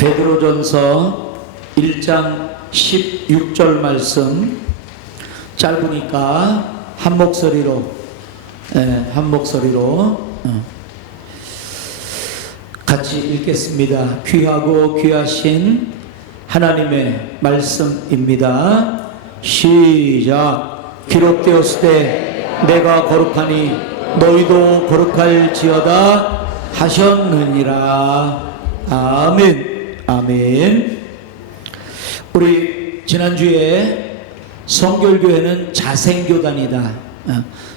베드로전서 1장 16절 말씀, 짧으니까 한 목소리로 같이 읽겠습니다. 귀하고 귀하신 하나님의 말씀입니다. 시작. 기록되었으되 내가 거룩하니 너희도 거룩할지어다 하셨느니라. 아멘. 아멘. 우리 지난주에 성결교회는 자생교단이다,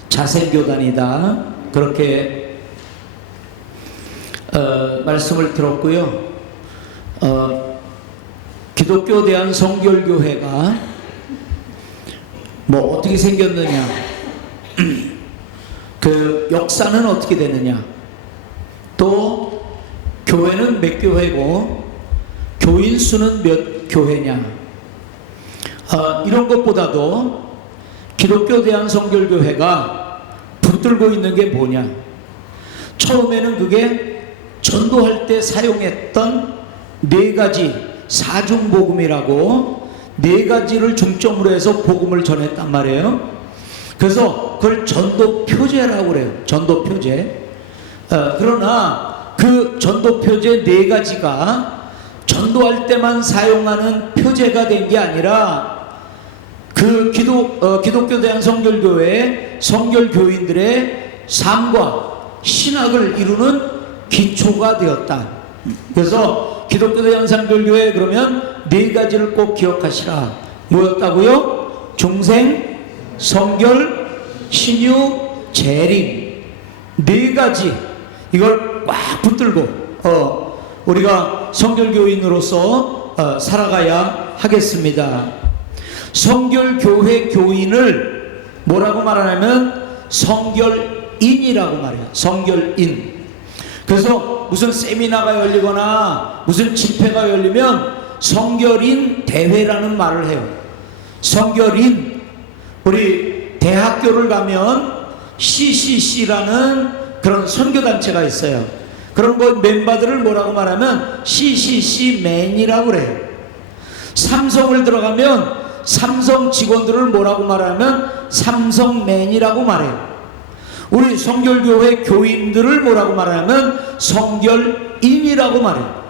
자생교단이다, 그렇게 말씀을 들었고요. 기독교 대한 성결교회가 뭐 어떻게 생겼느냐, 그 역사는 어떻게 되느냐, 또 교회는 몇 교회고 교인 수는 몇 교회냐, 이런 것보다도 기독교 대한 성결교회가 붙들고 있는 게 뭐냐, 처음에는 그게 전도할 때 사용했던 네 가지 사중복음이라고 네 가지를 중점으로 해서 복음을 전했단 말이에요. 그래서 그걸 전도표제라고 그래요. 전도표제. 그러나 그 전도표제 네 가지가 전도할 때만 사용하는 표제가 된 게 아니라 그 기독교 대한 성결교회의 성결교인들의 삶과 신학을 이루는 기초가 되었다. 그래서 기독교 대한 성결교회 그러면 네 가지를 꼭 기억하시라. 뭐였다고요? 중생, 성결, 신유, 재림. 네 가지 이걸 꽉 붙들고 우리가 성결교인으로서 살아가야 하겠습니다. 성결교회 교인을 뭐라고 말하냐면 성결인이라고 말해요. 성결인. 그래서 무슨 세미나가 열리거나 무슨 집회가 열리면 성결인 대회라는 말을 해요. 성결인. 우리 대학교를 가면 CCC라는 그런 선교단체가 있어요. 그런 거 멤버들을 뭐라고 말하면 CCC맨이라고 그래요. 삼성을 들어가면 삼성 직원들을 뭐라고 말하면 삼성맨이라고 말해요. 우리 성결교회 교인들을 뭐라고 말하면 성결인이라고 말해요.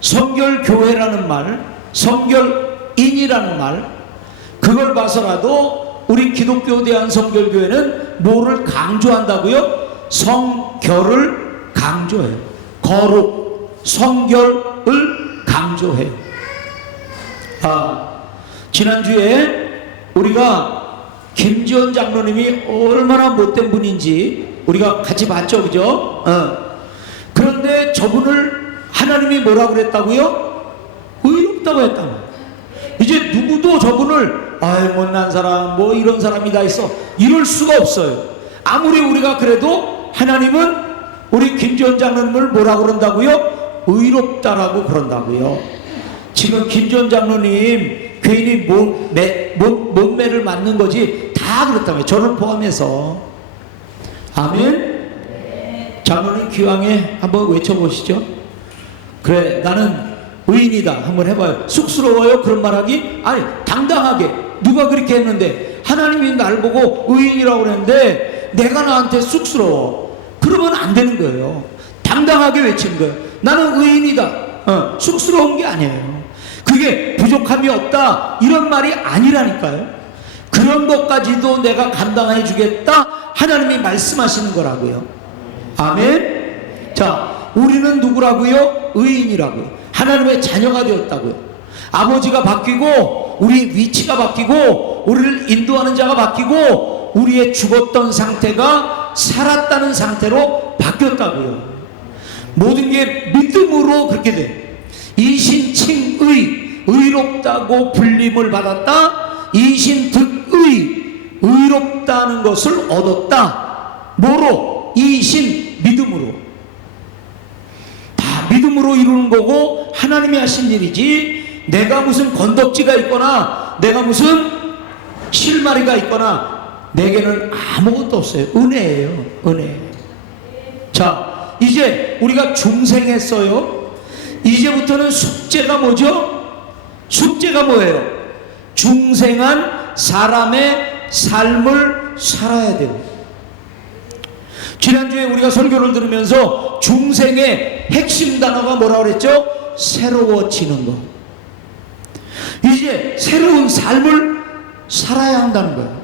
성결교회라는 말, 성결인이라는 말, 그걸 봐서라도 우리 기독교 대한 성결교회는 뭐를 강조한다고요? 성결을 강조해요. 거룩, 성결을 강조해요. 지난주에 우리가 김지원 장로님이 얼마나 못된 분인지 우리가 같이 봤죠, 그죠? 그런데 저분을 하나님이 뭐라고 그랬다고요? 의롭다고 했다고. 이제 누구도 저분을 아이 못난 사람, 뭐 이런 사람이 다 있어, 이럴 수가 없어요. 아무리 우리가 그래도 하나님은 우리 김지원 장로님을 뭐라고 그런다고요? 의롭다라고 그런다고요. 지금 김지원 장로님 괜히 몸매를 맞는 거지 다 그렇다고요. 저를 포함해서. 아멘. 장로님 기왕에 한번 외쳐보시죠. 그래, 나는 의인이다. 한번 해봐요. 쑥스러워요? 그런 말하기? 아니, 당당하게. 누가 그렇게 했는데 하나님이 날 보고 의인이라고 그랬는데 내가 나한테 쑥스러워. 그러면 안 되는 거예요. 당당하게 외치는 거예요. 나는 의인이다. 쑥스러운 게 아니에요. 그게 부족함이 없다 이런 말이 아니라니까요. 그런 것까지도 내가 감당해 주겠다 하나님이 말씀하시는 거라고요. 아멘. 자, 우리는 누구라고요? 의인이라고요. 하나님의 자녀가 되었다고요. 아버지가 바뀌고 우리 위치가 바뀌고 우리를 인도하는 자가 바뀌고 우리의 죽었던 상태가 살았다는 상태로 바뀌었다고요. 모든 게 믿음으로 그렇게 돼. 이신칭의, 의롭다고 불림을 받았다. 이신득의, 의롭다는 것을 얻었다. 뭐로? 이신, 믿음으로. 다 믿음으로 이루는 거고 하나님이 하신 일이지 내가 무슨 건덕지가 있거나 내가 무슨 실마리가 있거나 내게는 아무것도 없어요. 은혜예요. 은혜. 자, 이제 우리가 중생했어요. 이제부터는 숙제가 뭐죠? 숙제가 뭐예요? 중생한 사람의 삶을 살아야 돼요. 지난주에 우리가 설교를 들으면서 중생의 핵심 단어가 뭐라고 그랬죠? 새로워지는 것. 이제 새로운 삶을 살아야 한다는 거예요.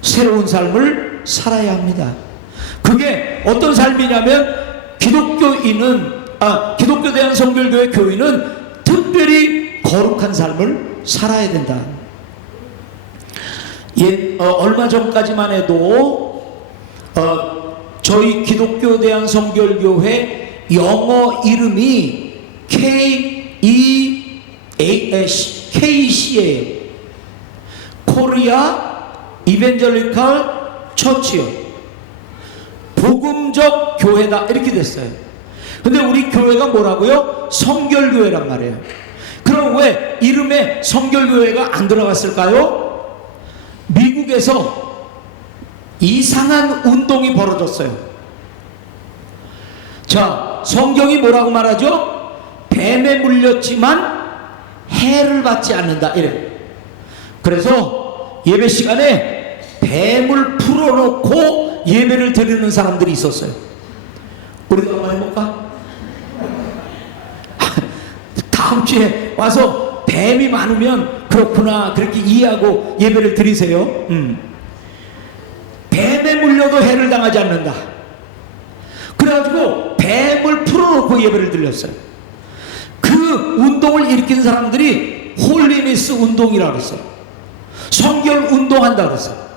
새로운 삶을 살아야 합니다. 그게 어떤 삶이냐면 기독교 대한성결교회 교인은 특별히 거룩한 삶을 살아야 된다. 얼마 전까지만 해도 저희 기독교 대한성결교회 영어 이름이 KC예요. 코리아 이벤젤리컬 처치요. 복음적 교회다 이렇게 됐어요. 근데 우리 교회가 뭐라고요? 성결교회란 말이에요. 그럼 왜 이름에 성결교회가 안 들어갔을까요? 미국에서 이상한 운동이 벌어졌어요. 자, 성경이 뭐라고 말하죠? 뱀에 물렸지만 해를 받지 않는다 이래요. 그래서 예배 시간에 뱀을 풀어놓고 예배를 드리는 사람들이 있었어요. 우리도 한번 해볼까? 다음 주에 와서 뱀이 많으면 그렇구나 그렇게 이해하고 예배를 드리세요. 뱀에 물려도 해를 당하지 않는다. 그래가지고 뱀을 풀어놓고 예배를 드렸어요. 그 운동을 일으킨 사람들이 홀리니스 운동이라고 그랬어요. 성결 운동한다 그랬어요.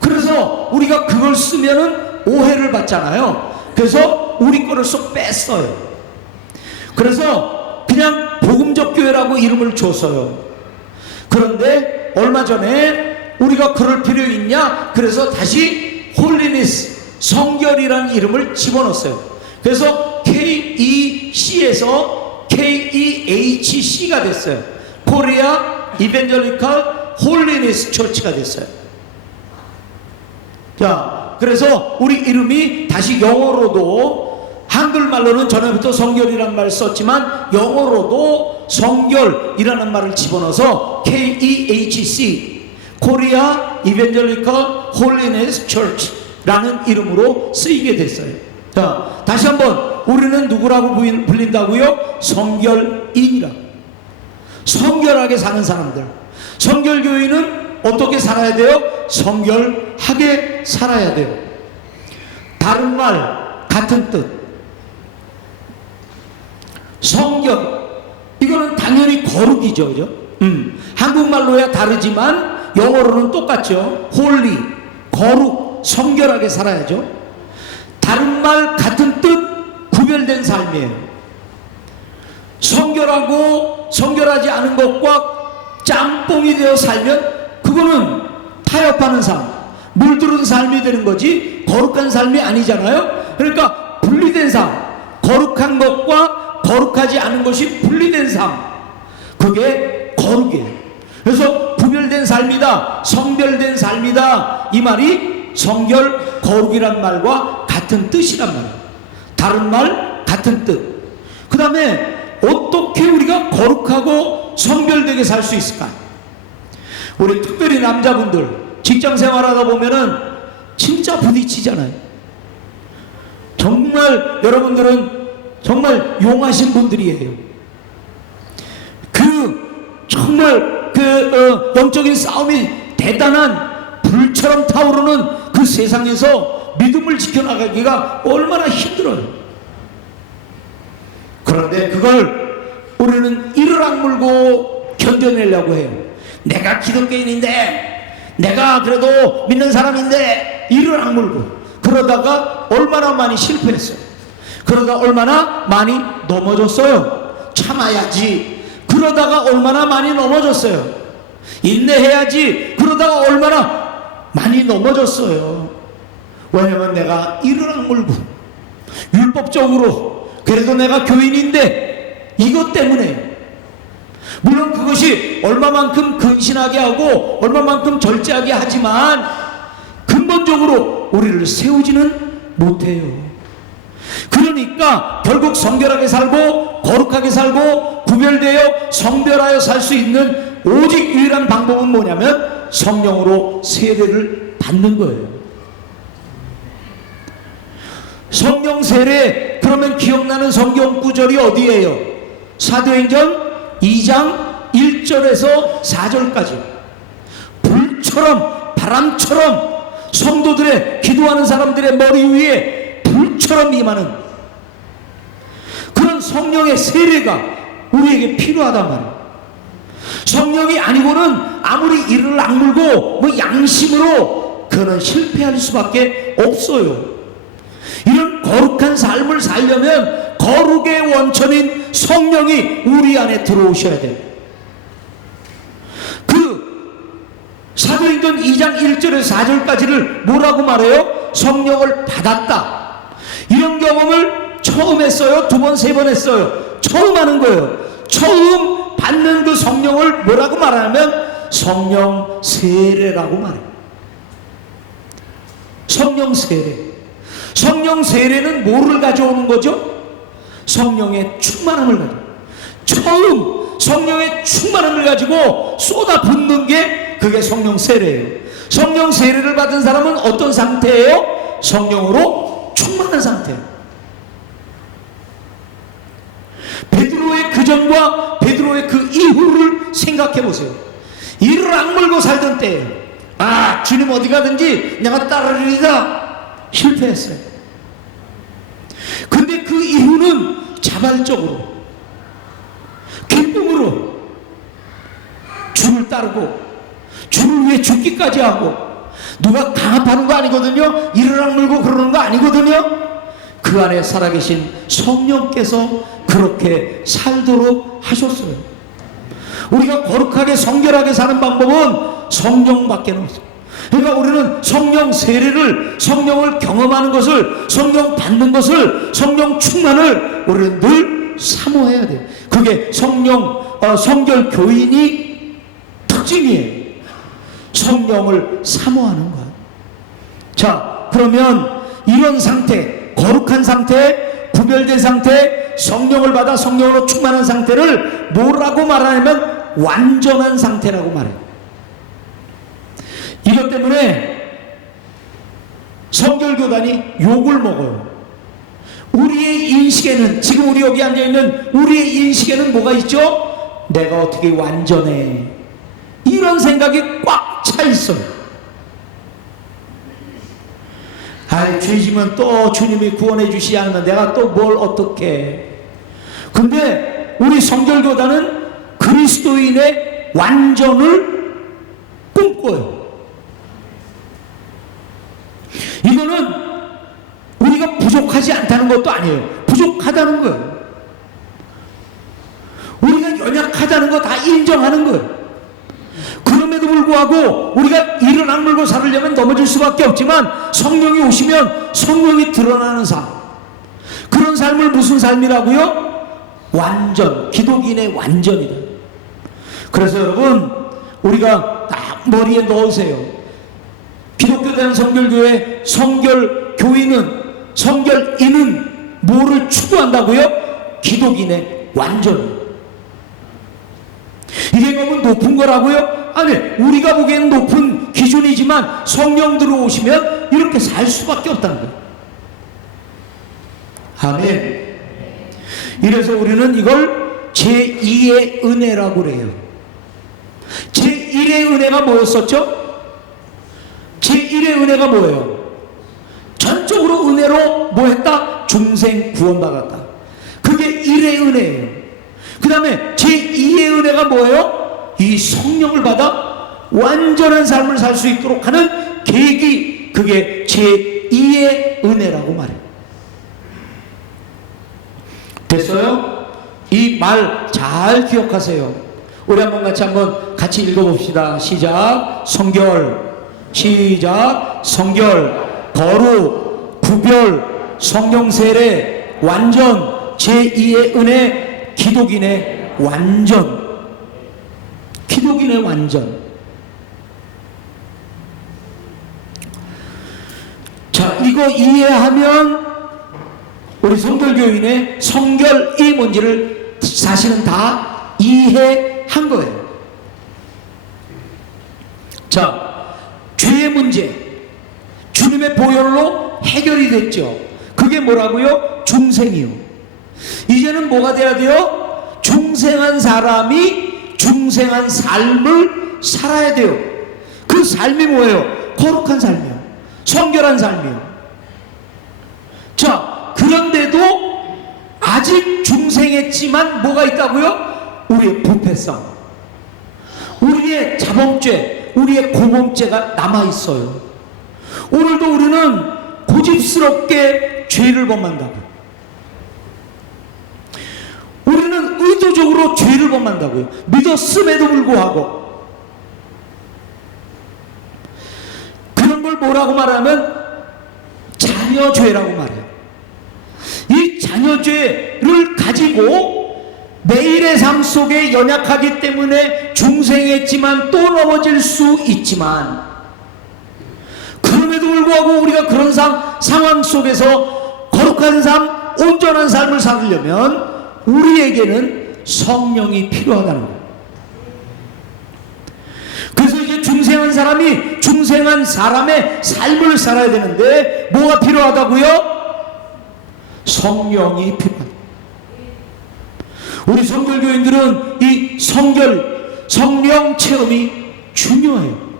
그래서 우리가 그걸 쓰면은 오해를 받잖아요. 그래서 우리 거를 쏙 뺐어요. 그래서 그냥 복음적 교회라고 이름을 줬어요. 그런데 얼마 전에 우리가 그럴 필요 있냐? 그래서 다시 홀리니스 성결이라는 이름을 집어넣었어요. 그래서 KEC에서 KEHC가 됐어요. 코리아 이벤젤리컬 홀리니스 처치가 됐어요. 자, 그래서 우리 이름이 다시 영어로도, 한글말로는 전에부터 성결이라는 말을 썼지만 영어로도 성결이라는 말을 집어넣어서 KEHC 코리아 이벤젤리컬 홀리니스 처치라는 이름으로 쓰이게 됐어요. 자, 다시 한번 우리는 누구라고 불린다고요? 성결인이라. 성결하게 사는 사람들. 성결교인은 어떻게 살아야 돼요? 성결하게 살아야 돼요. 다른 말 같은 뜻. 성결, 이거는 당연히 거룩이죠, 그죠? 한국말로야 다르지만 영어로는 똑같죠. 홀리, 거룩, 성결하게 살아야죠. 다른 말 같은 뜻, 구별된 삶이에요. 성결하고 성결하지 않은 것과 짬뽕이 되어 살면 그거는 타협하는 삶, 물들은 삶이 되는 거지 거룩한 삶이 아니잖아요. 그러니까 분리된 삶, 거룩한 것과 거룩하지 않은 것이 분리된 삶, 그게 거룩이에요. 그래서 구별된 삶이다, 성별된 삶이다, 이 말이 성결, 거룩이란 말과 같은 뜻이란 말이에요. 다른 말 같은 뜻. 그 다음에 어떻게 우리가 거룩하고 성별되게 살 수 있을까? 우리 특별히 남자분들 직장 생활하다 보면은 진짜 부딪히잖아요. 정말 여러분들은 정말 용하신 분들이에요. 정말 영적인 싸움이 대단한 불처럼 타오르는 그 세상에서 믿음을 지켜나가기가 얼마나 힘들어요. 그런데 그걸 우리는 이를 악물고 견뎌내려고 해요. 내가 기독교인인데, 내가 그래도 믿는 사람인데, 이를 악물고. 그러다가 얼마나 많이 실패했어요. 그러다 얼마나 많이 넘어졌어요. 참아야지. 그러다가 얼마나 많이 넘어졌어요. 인내해야지. 그러다가 얼마나 많이 넘어졌어요. 왜냐면 내가 이를 악물고 율법적으로 그래도 내가 교인인데 이것 때문에, 물론 그것이 얼마만큼 근신하게 하고 얼마만큼 절제하게 하지만 근본적으로 우리를 세우지는 못해요. 그 그러니까 결국 성결하게 살고 거룩하게 살고 구별되어 성별하여 살 수 있는 오직 유일한 방법은 뭐냐면 성령으로 세례를 받는 거예요. 성령 세례, 그러면 기억나는 성경 구절이 어디예요? 사도행전 2장 1절에서 4절까지 불처럼 바람처럼 성도들의, 기도하는 사람들의 머리 위에 불처럼 임하는 그런 성령의 세례가 우리에게 필요하단 말이에요. 성령이 아니고는 아무리 이를 악물고 뭐 양심으로 그는 실패할 수밖에 없어요. 이런 거룩한 삶을 살려면 거룩의 원천인 성령이 우리 안에 들어오셔야 돼요. 그 사도행전 2장 1절에서 4절까지를 뭐라고 말해요? 성령을 받았다. 이런 경험을 처음 했어요? 두 번, 세 번 했어요? 처음 하는 거예요. 처음 받는 그 성령을 뭐라고 말하냐면 성령 세례라고 말해요. 성령 세례. 성령 세례는 뭐를 가져오는 거죠? 성령의 충만함을 가지고, 처음 성령의 충만함을 가지고 쏟아붓는 게 그게 성령 세례예요. 성령 세례를 받은 사람은 어떤 상태예요? 성령으로 충만한 상태예요. 베드로의 그 전과 베드로의 그 이후를 생각해 보세요. 이를 악물고 살던 때에 아, 주님 어디 가든지 내가 따르리다 실패했어요. 근데 그 이후는 자발적으로 기쁨으로 주를 따르고 주를 위해 죽기까지 하고, 누가 강압하는 거 아니거든요. 이를 악물고 그러는 거 아니거든요. 그 안에 살아계신 성령께서 그렇게 살도록 하셨어요. 우리가 거룩하게 성결하게 사는 방법은 성령밖에 없어요. 그러니까 우리는 성령 세례를, 성령을 경험하는 것을, 성령 받는 것을, 성령 충만을 우리는 늘 사모해야 돼요. 그게 성결 교인이 특징이에요. 성령을 사모하는 것. 자, 그러면 이런 상태, 거룩한 상태, 구별된 상태, 성령을 받아 성령으로 충만한 상태를 뭐라고 말하냐면 완전한 상태라고 말해요. 이것 때문에 성결교단이 욕을 먹어요. 우리의 인식에는, 지금 우리 여기 앉아있는 우리의 인식에는 뭐가 있죠? 내가 어떻게 완전해, 이런 생각이 꽉 차 있어요. 아이, 죄지면 또 주님이 구원해 주시지 않으면 내가 또 뭘 어떻게. 근데 우리 성결교단은 그리스도인의 완전을 꿈꿔요. 이거는 우리가 부족하지 않다는 것도 아니에요. 부족하다는 거예요. 우리가 연약하다는 거 다 인정하는 거예요. 그럼에도 불구하고 우리가 이를 악물고 살으려면 넘어질 수밖에 없지만 성령이 오시면 성령이 드러나는 삶, 그런 삶을 무슨 삶이라고요? 완전, 기독인의 완전이다. 그래서 여러분, 우리가 딱 머리에 넣으세요. 기독교된 성결교회 성결교인은, 성결인은 뭐를 추구한다고요? 기독인의 완전. 이게 너무 높은 거라고요? 아니, 우리가 보기에는 높은 기준이지만 성령 들어오시면 이렇게 살 수밖에 없다는 거예요. 아멘. 이래서 우리는 이걸 제2의 은혜라고 그래요. 제1의 은혜가 뭐였었죠? 제1의 은혜가 뭐예요? 전적으로 은혜로 뭐 했다? 중생 구원받았다. 그게 1의 은혜예요. 그 다음에 제2의 은혜가 뭐예요? 이 성령을 받아 완전한 삶을 살 수 있도록 하는 계기, 그게 제2의 은혜라고 말해요. 됐어요? 이 말 잘 기억하세요. 우리 한번 같이 읽어봅시다. 시작. 성결. 시작. 성결. 거룩. 구별. 성령 세례. 완전. 제2의 은혜. 기독인의 완전. 기독인의 완전. 자, 이거 이해하면 우리 성결교인의 성결이 뭔지를 사실은 다 이해한 거예요. 자, 죄의 문제 주님의 보혈로 해결이 됐죠. 그게 뭐라고요? 중생이요. 이제는 뭐가 돼야 돼요? 중생한 사람이 중생한 삶을 살아야 돼요. 그 삶이 뭐예요? 거룩한 삶이요, 성결한 삶이요. 자, 그런데도 아직 중생했지만 뭐가 있다고요? 우리의 부패성, 우리의 자범죄, 우리의 공범죄가 남아있어요. 오늘도 우리는 고집스럽게 죄를 범한다고, 우리는 의도적으로 죄를 범한다고요. 믿었음에도 불구하고. 그런 걸 뭐라고 말하면 자녀죄라고 말해요. 이 자녀죄를 가지고 매일의 삶 속에 연약하기 때문에 중생했지만 또 넘어질 수 있지만, 그럼에도 불구하고 우리가 그런 상황 속에서 거룩한 삶, 온전한 삶을 살려면 우리에게는 성령이 필요하다는 거예요. 그래서 이제 중생한 사람이 중생한 사람의 삶을 살아야 되는데 뭐가 필요하다고요? 성령이 필요하다. 우리 성결교인들은 이 성령 체험이 중요해요.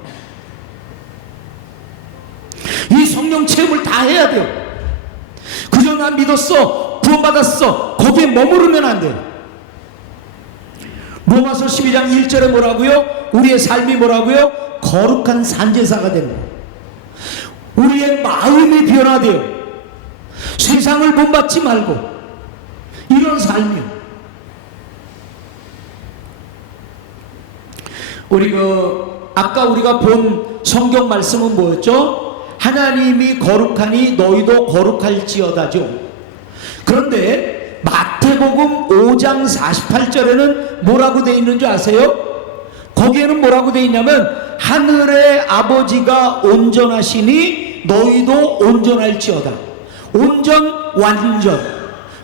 이 성령 체험을 다 해야 돼요. 그저 난 믿었어, 구원받았어, 거기에 머무르면 안 돼요. 로마서 12장 1절에 뭐라고요? 우리의 삶이 뭐라고요? 거룩한 산제사가 되는 거예요. 우리의 마음이 변화돼요. 세상을 본받지 말고 이런 삶이요. 아까 우리가 본 성경 말씀은 뭐였죠? 하나님이 거룩하니 너희도 거룩할지어다죠. 그런데 마태복음 5장 48절에는 뭐라고 되어 있는 줄 아세요? 거기에는 뭐라고 되어 있냐면 하늘의 아버지가 온전하시니 너희도 온전할지어다. 온전, 완전,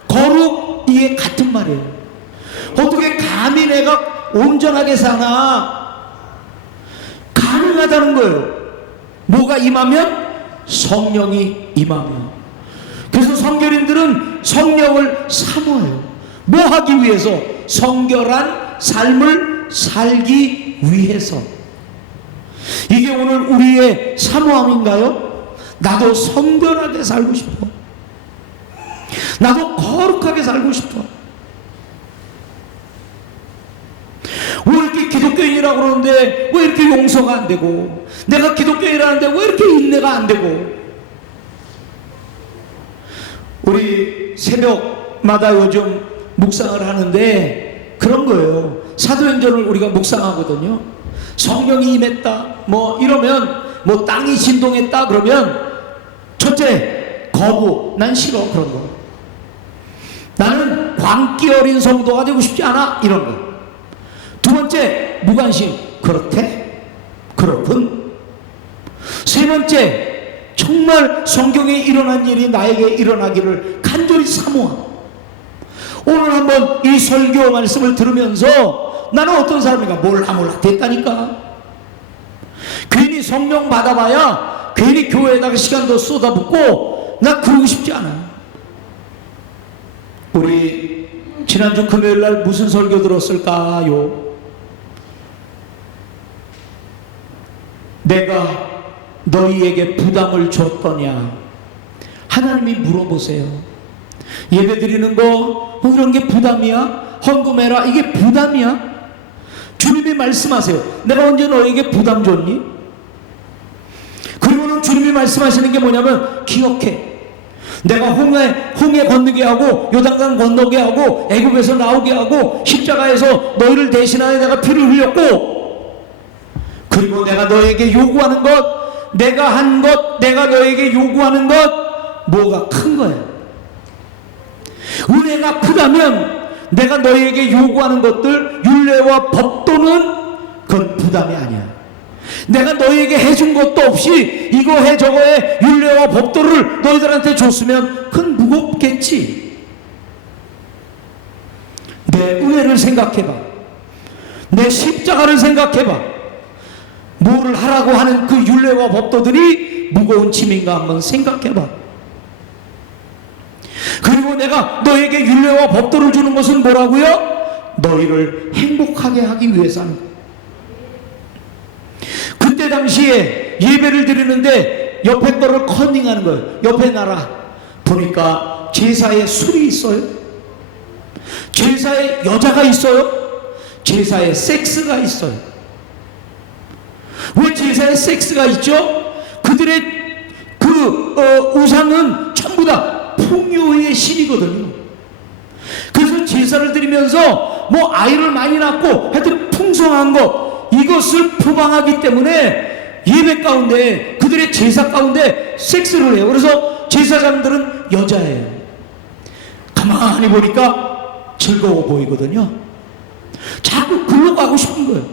거룩, 이게 같은 말이에요. 어떻게 감히 내가 온전하게 사나? 가능하다는 거예요. 뭐가 임하면? 성령이 임하면. 그래서 성결인들은 성령을 사모해요. 뭐 하기 위해서? 성결한 삶을 살기 위해서. 이게 오늘 우리의 사모함인가요? 나도 성결하게 살고 싶어. 나도 거룩하게 살고 싶어. 왜 이렇게 기독교인이라고 그러는데 왜 이렇게 용서가 안 되고, 내가 기독교인이라는데 왜 이렇게 인내가 안 되고. 우리 새벽마다 요즘 묵상을 하는데 그런 거예요. 사도행전을 우리가 묵상하거든요. 성령이 임했다 뭐 이러면, 뭐 땅이 진동했다 그러면, 첫째 거부, 난 싫어 그런 거. 나는 광기 어린 성도가 되고 싶지 않아 이런 거. 두 번째 무관심, 그렇대? 그렇군. 세 번째 정말 성경에 일어난 일이 나에게 일어나기를 간절히 사모함. 오늘 한번 이 설교 말씀을 들으면서 나는 어떤 사람인가 몰라 됐다니까. 괜히 성령 받아봐야 괜히 교회에다가 시간도 쏟아붓고 나 그러고 싶지 않아. 우리 지난주 금요일날 무슨 설교 들었을까요? 내가 너희에게 부담을 줬더냐? 하나님이 물어보세요. 예배 드리는 거 뭐 이런 게 부담이야? 헌금해라, 이게 부담이야? 주님이 말씀하세요. 내가 언제 너에게 부담 줬니? 그리고는 주님이 말씀하시는 게 뭐냐면, 기억해. 내가 홍해 건너게 하고 요단강 건너게 하고 애굽에서 나오게 하고 십자가에서 너희를 대신하여 내가 피를 흘렸고, 그리고 내가 너에게 요구하는 것, 내가 한 것, 내가 너에게 요구하는 것, 뭐가 큰 거예요. 은혜가 크다면 내가 너에게 요구하는 것들, 율례와 법도는 그건 부담이 아니야. 내가 너희에게 해준 것도 없이 이거 해 저거 해 율례와 법도를 너희들한테 줬으면 그건 무겁겠지. 내 은혜를 생각해봐. 내 십자가를 생각해봐. 뭐를 하라고 하는 그 율례와 법도들이 무거운 짐인가 한번 생각해봐. 그리고 내가 너에게 율례와 법도를 주는 것은 뭐라고요? 너희를 행복하게 하기 위해서 하는 거예요. 그때 당시에 예배를 드리는데 옆에 거를 컨닝하는 거예요. 옆에 나라 보니까 제사에 술이 있어요. 제사에 여자가 있어요. 제사에 섹스가 있어요. 왜 제사에 섹스가 있죠? 그들의 우상은 전부 다 풍요의 신이거든요. 그래서 제사를 드리면서 뭐 아이를 많이 낳고 하여튼 풍성한 것, 이것을 표방하기 때문에 예배 가운데, 그들의 제사 가운데 섹스를 해요. 그래서 제사장들은 여자예요. 가만히 보니까 즐거워 보이거든요. 자꾸 글로 가고 싶은 거예요.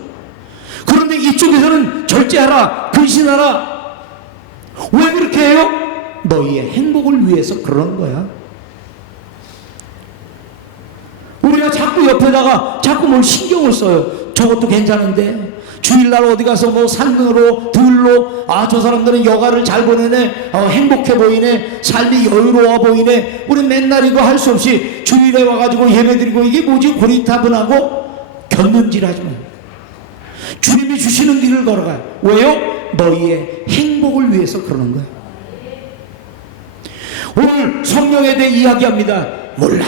그런데 이쪽에서는 절제하라, 근신하라. 왜 그렇게 해요? 너희의 행복을 위해서 그러는 거야. 우리가 자꾸 옆에다가 자꾸 뭘 신경을 써요. 저것도 괜찮은데, 주일날 어디 가서 뭐 산으로 들로, 아 저 사람들은 여가를 잘 보내네, 행복해 보이네, 삶이 여유로워 보이네. 우리 맨날 이거 할 수 없이 주일에 와가지고 예배드리고 이게 뭐지 고리타분하고 곁눈질하지 마. 주님이 주시는 길을 걸어가요. 왜요? 너희의 행복을 위해서 그러는 거예요. 오늘 성령에 대해 이야기합니다. 몰라.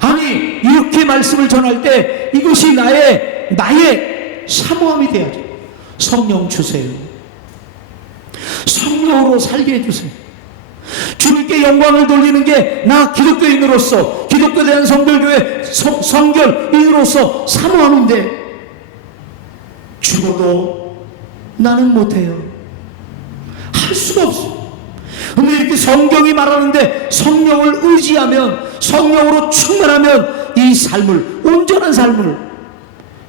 아니 이렇게 말씀을 전할 때 이것이 나의 사모함이 돼야죠. 성령 주세요. 성령으로 살게 해주세요. 주님께 영광을 돌리는 게 나 기독교인으로서, 기독교에 대한 성결교회 성결인으로서 사모하는데 죽어도 나는 못해요. 할 수가 없어. 근데 이렇게 성경이 말하는데 성령을 의지하면, 성령으로 충만하면 이 삶을, 온전한 삶을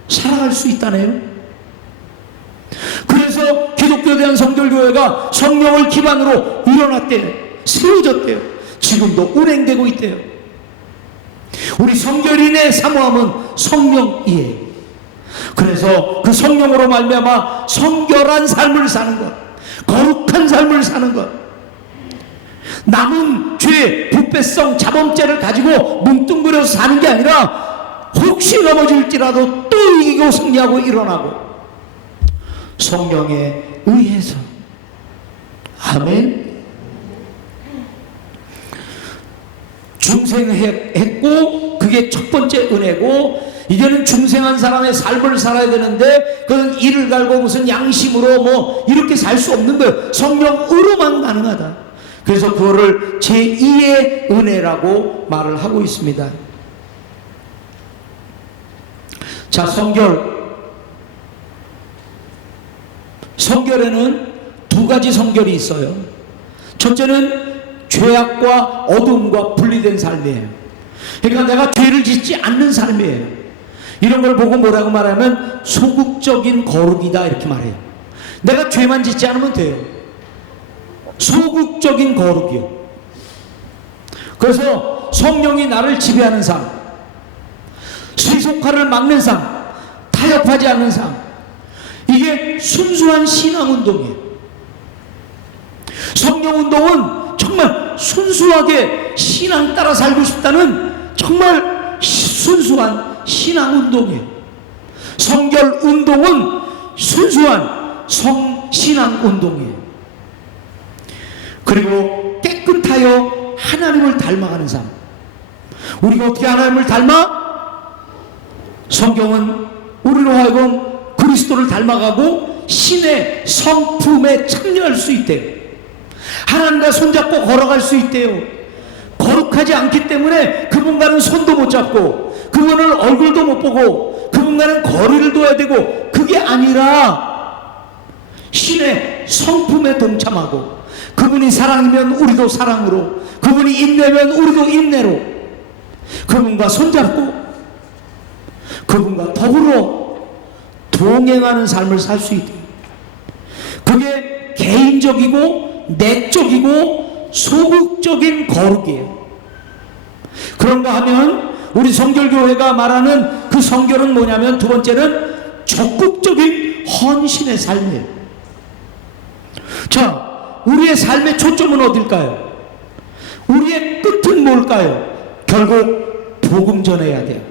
살아갈 수 있다네요. 그래서 기독교에 대한 성결교회가 성령을 기반으로 일어났대요. 세워졌대요. 지금도 운행되고 있대요. 우리 성결인의 사모함은 성령이에요. 그래서 그 성령으로 말미암아 성결한 삶을 사는 것, 거룩한 삶을 사는 것, 남은 죄, 부패성, 자범죄를 가지고 뭉뚱그려서 사는 게 아니라 혹시 넘어질지라도 또 이기고 승리하고 일어나고 성령에 의해서. 아멘. 중생했고 그게 첫 번째 은혜고, 이제는 중생한 사람의 삶을 살아야 되는데 그건 이를 갈고 무슨 양심으로 뭐 이렇게 살 수 없는 거예요. 성령으로만 가능하다. 그래서 그거를 제2의 은혜라고 말을 하고 있습니다. 자, 성결에는 두 가지 성결이 있어요. 첫째는 죄악과 어둠과 분리된 삶이에요. 그러니까 내가 죄를 짓지 않는 삶이에요. 이런 걸 보고 뭐라고 말하면 소극적인 거룩이다 이렇게 말해요. 내가 죄만 짓지 않으면 돼요. 소극적인 거룩이요. 그래서 성령이 나를 지배하는 삶, 세속화를 막는 삶, 타협하지 않는 삶, 이게 순수한 신앙운동이에요. 성령운동은 정말 순수하게 신앙 따라 살고 싶다는 정말 순수한 신앙운동이에요. 성결운동은 순수한 신앙운동이에요. 그리고 깨끗하여 하나님을 닮아가는 삶. 우리가 어떻게 하나님을 닮아? 성경은 우리로 하여금 그리스도를 닮아가고 신의 성품에 참여할 수 있대요. 하나님과 손잡고 걸어갈 수 있대요. 거룩하지 않기 때문에 그분과는 손도 못 잡고 그분을 얼굴도 못 보고 그분과는 거리를 둬야 되고, 그게 아니라 신의 성품에 동참하고, 그분이 사랑이면 우리도 사랑으로, 그분이 인내면 우리도 인내로, 그분과 손잡고 그분과 더불어 동행하는 삶을 살 수 있다. 그게 개인적이고 내적이고 소극적인 거룩이에요. 그런가 하면 우리 성결교회가 말하는 그 성결은 뭐냐면, 두 번째는 적극적인 헌신의 삶이에요. 자, 우리의 삶의 초점은 어딜까요? 우리의 끝은 뭘까요? 결국 복음 전해야 돼요.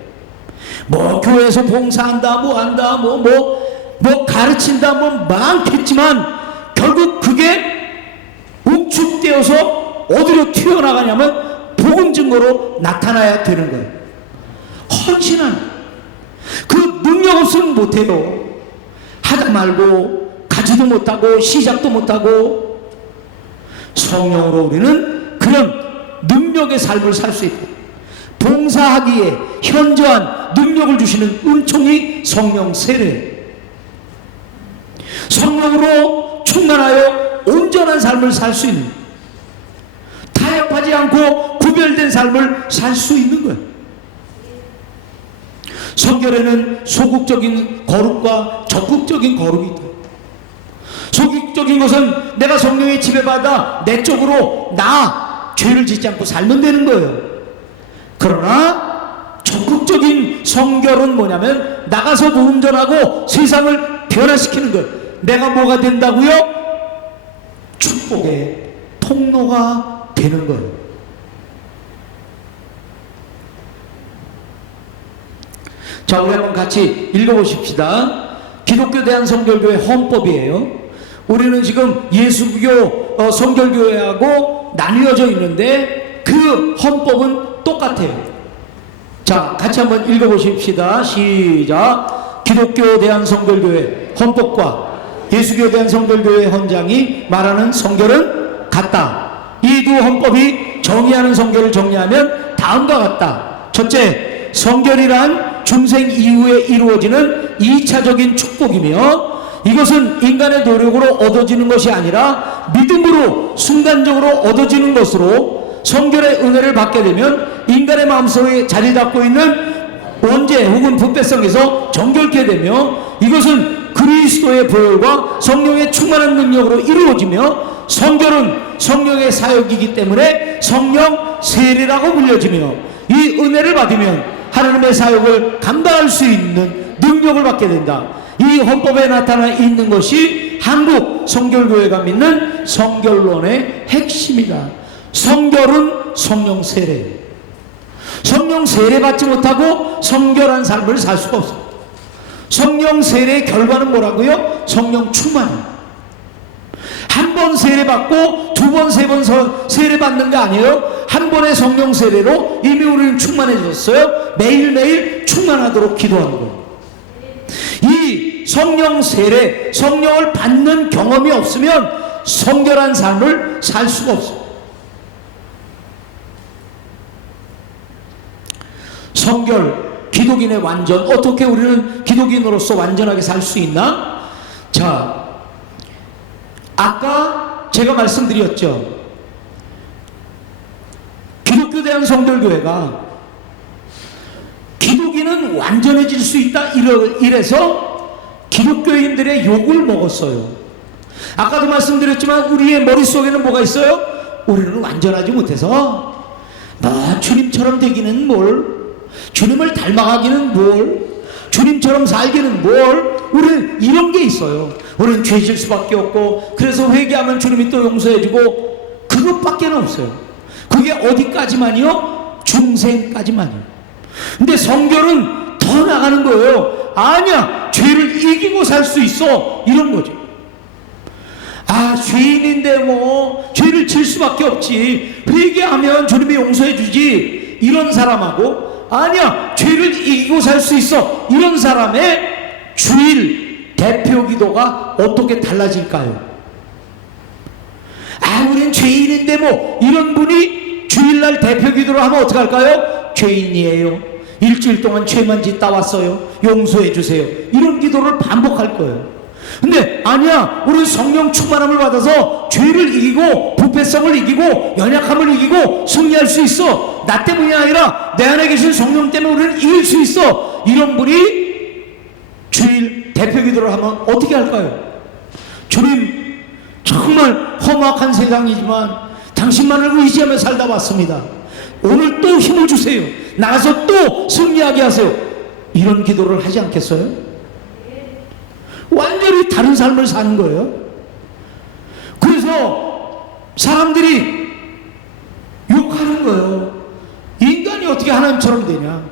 뭐 교회에서 봉사한다, 뭐 한다, 뭐 가르친다, 뭐 많겠지만 결국 그게 웅축되어서 어디로 튀어나가냐면 복음 증거로 나타나야 되는 거예요. 헌신한 그 능력 없으면 못해요. 하다 말고 가지도 못하고 시작도 못하고. 성령으로 우리는 그런 능력의 삶을 살 수 있고, 봉사하기에 현저한 능력을 주시는 은총이 성령 세례. 성령으로 충만하여 온전한 삶을 살 수 있는, 타협하지 않고 구별된 삶을 살 수 있는 거예요. 성결에는 소극적인 거룩과 적극적인 거룩이 있다. 소극적인 것은 내가 성령의 지배받아 내적으로 죄를 짓지 않고 살면 되는 거예요. 그러나 적극적인 성결은 뭐냐면 나가서 복음 전하고 세상을 변화시키는 거예요. 내가 뭐가 된다고요? 축복의 통로가 되는 거예요. 자, 우리 한번 같이 읽어보십시다. 기독교 대한성결교회 헌법이에요. 우리는 지금 예수교 성결교회하고 나뉘어져 있는데 그 헌법은 똑같아요. 자, 같이 한번 읽어보십시다. 시작. 기독교 대한성결교회 헌법과 예수교 대한성결교회 헌장이 말하는 성결은 같다. 이 두 헌법이 정의하는 성결을 정리하면 다음과 같다. 첫째, 성결이란 중생 이후에 이루어지는 2차적인 축복이며, 이것은 인간의 노력으로 얻어지는 것이 아니라 믿음으로 순간적으로 얻어지는 것으로, 성결의 은혜를 받게 되면 인간의 마음속에 자리 잡고 있는 원죄 혹은 부패성에서 정결케 되며, 이것은 그리스도의 보혈과 성령의 충만한 능력으로 이루어지며, 성결은 성령의 사역이기 때문에 성령 세례라고 불려지며, 이 은혜를 받으면 하나님의 사역을 감당할 수 있는 능력을 받게 된다. 이 헌법에 나타나 있는 것이 한국 성결교회가 믿는 성결론의 핵심이다. 성결은 성령 세례. 성령 세례 받지 못하고 성결한 삶을 살 수가 없어. 성령 세례의 결과는 뭐라고요? 성령 충만. 한 번 세례 받고 두 번, 세 번 세례 받는 거 아니에요? 한 번의 성령 세례로 이미 우리는 충만해졌어요. 매일매일 충만하도록 기도하는 거예요. 이 성령 세례, 성령을 받는 경험이 없으면 성결한 삶을 살 수가 없어요. 성결, 기독인의 완전. 어떻게 우리는 기독인으로서 완전하게 살 수 있나? 자, 아까 제가 말씀드렸죠. 기독교 대한성결교회가 기독인은 완전해질 수 있다 이래서 기독교인들의 욕을 먹었어요. 아까도 말씀드렸지만 우리의 머릿속에는 뭐가 있어요? 우리는 완전하지 못해서 주님처럼 되기는 뭘, 주님을 닮아가기는 뭘, 주님처럼 살기는 뭘, 우리는 이런 게 있어요. 우리는 죄질 수밖에 없고, 그래서 회개하면 주님이 또 용서해주고, 그것밖에 없어요. 그게 어디까지만이요? 중생까지만이요. 근데 성결은 더 나가는 거예요. 아니야, 죄를 이기고 살 수 있어, 이런 거죠. 죄인인데 죄를 질 수밖에 없지, 회개하면 주님이 용서해 주지, 이런 사람하고, 아니야, 죄를 이기고 살 수 있어, 이런 사람의 주일 대표 기도가 어떻게 달라질까요? 우린 죄인인데 이런 분이 주일날 대표 기도를 하면 어떡할까요? 죄인이에요, 일주일 동안 죄만 짓다 왔어요, 용서해 주세요, 이런 기도를 반복할 거예요. 근데 아니야, 우리는 성령 충만함을 받아서 죄를 이기고 부패성을 이기고 연약함을 이기고 승리할 수 있어, 나 때문이 아니라 내 안에 계신 성령 때문에 우리는 이길 수 있어, 이런 분이 주일 대표 기도를 하면 어떻게 할까요? 주님, 정말 험악한 세상이지만 당신만을 의지하며 살다 왔습니다. 오늘 또 힘을 주세요. 나가서 또 승리하게 하세요. 이런 기도를 하지 않겠어요? 완전히 다른 삶을 사는 거예요. 그래서 사람들이 욕하는 거예요. 인간이 어떻게 하나님처럼 되냐?